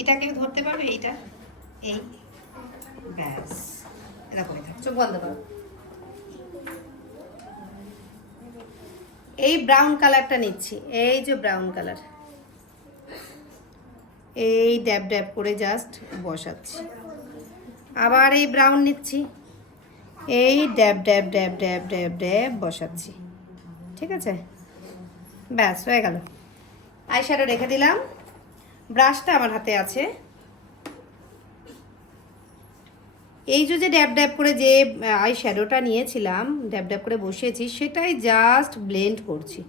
এটাকে ধরতে পারবে? এইটা এই ব্যাস, এটা করে থাক, চোখ বন্ধ করো। এই ব্রাউন কালারটা নিচ্ছি, এই যে ব্রাউন কালার, এই ড্যাব ড্যাব করে জাস্ট বসাচ্ছি। আবার এই ব্রাউন নিচ্ছি, এই ড্যাব ড্যাব ড্যাব ড্যাব ড্যাব ড্যাব বসাচ্ছি। ঠিক আছে, ব্যাস হয়ে গেল। আইশ্যাডো রেখে দিলাম, ব্রাশটা আমার হাতে আছে। এই যে ড্যাব ড্যাব করে যে আইশ্যাডোটা নিয়েছিলাম, ড্যাব ড্যাব করে বসিয়েছি, সেটাই জাস্ট ব্লেন্ড করছি।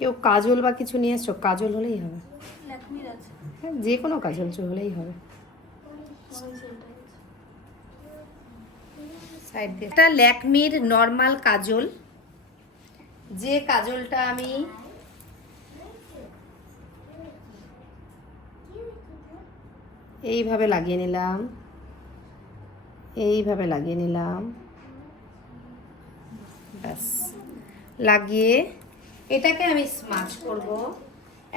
কেউ কাজল বা কিছু নিয়ে এসছো? কাজল হলেই হবে, হ্যাঁ যে কোনো কাজল হলেই হবে। সাইড দিয়ে একটা ল্যাকমির নর্মাল কাজল, যে কাজলটা আমি এইভাবে লাগিয়ে নিলাম, এইভাবে লাগিয়ে নিলাম, ব্যাস। লাগিয়ে এটাকে আমি স্মাচ করব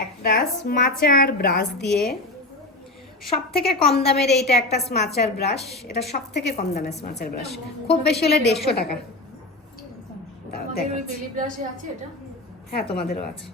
একটা স্মাচার ব্রাশ দিয়ে। সব থেকে কম দামের এইটা একটা স্মাচার ব্রাশ, এটা সব থেকে কম দামের স্মাচার ব্রাশ, খুব বেশি হলে 150 টাকা। দাও দেখাচ্ছি। হ্যাঁ তোমাদেরও আছে।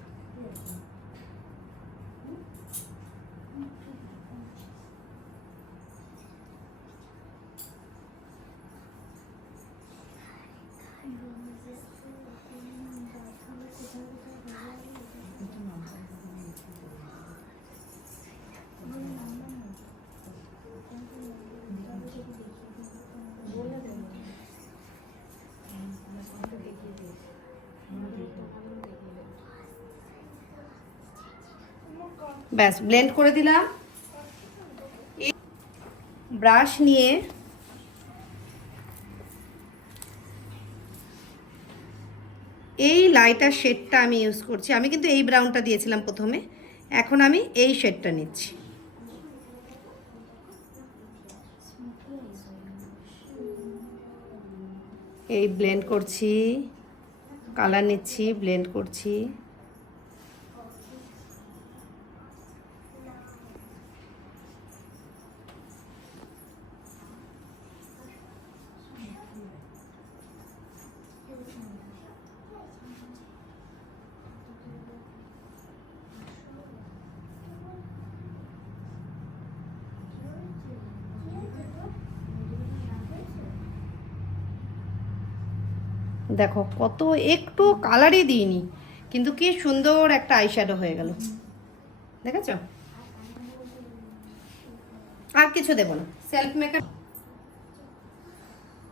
ব্যাস ব্লেন্ড করে দিলাম। ব্রাশ নিয়ে এই লাইটার শেডটা আমি ইউজ করছি। আমি কিন্তু এই ব্রাউনটা দিয়েছিলাম প্রথমে, এখন আমি এই শেডটা নিচ্ছি। এই ব্লেন্ড করছি, কালার নিচ্ছি, ব্লেন্ড করছি। দেখো কত, একটু কালারই দিইনি, কিন্তু কি সুন্দর একটা আইশ্যাডো হয়ে গেল, দেখেছো? আর কিছু দেবো না, সেলফ মেকআপ।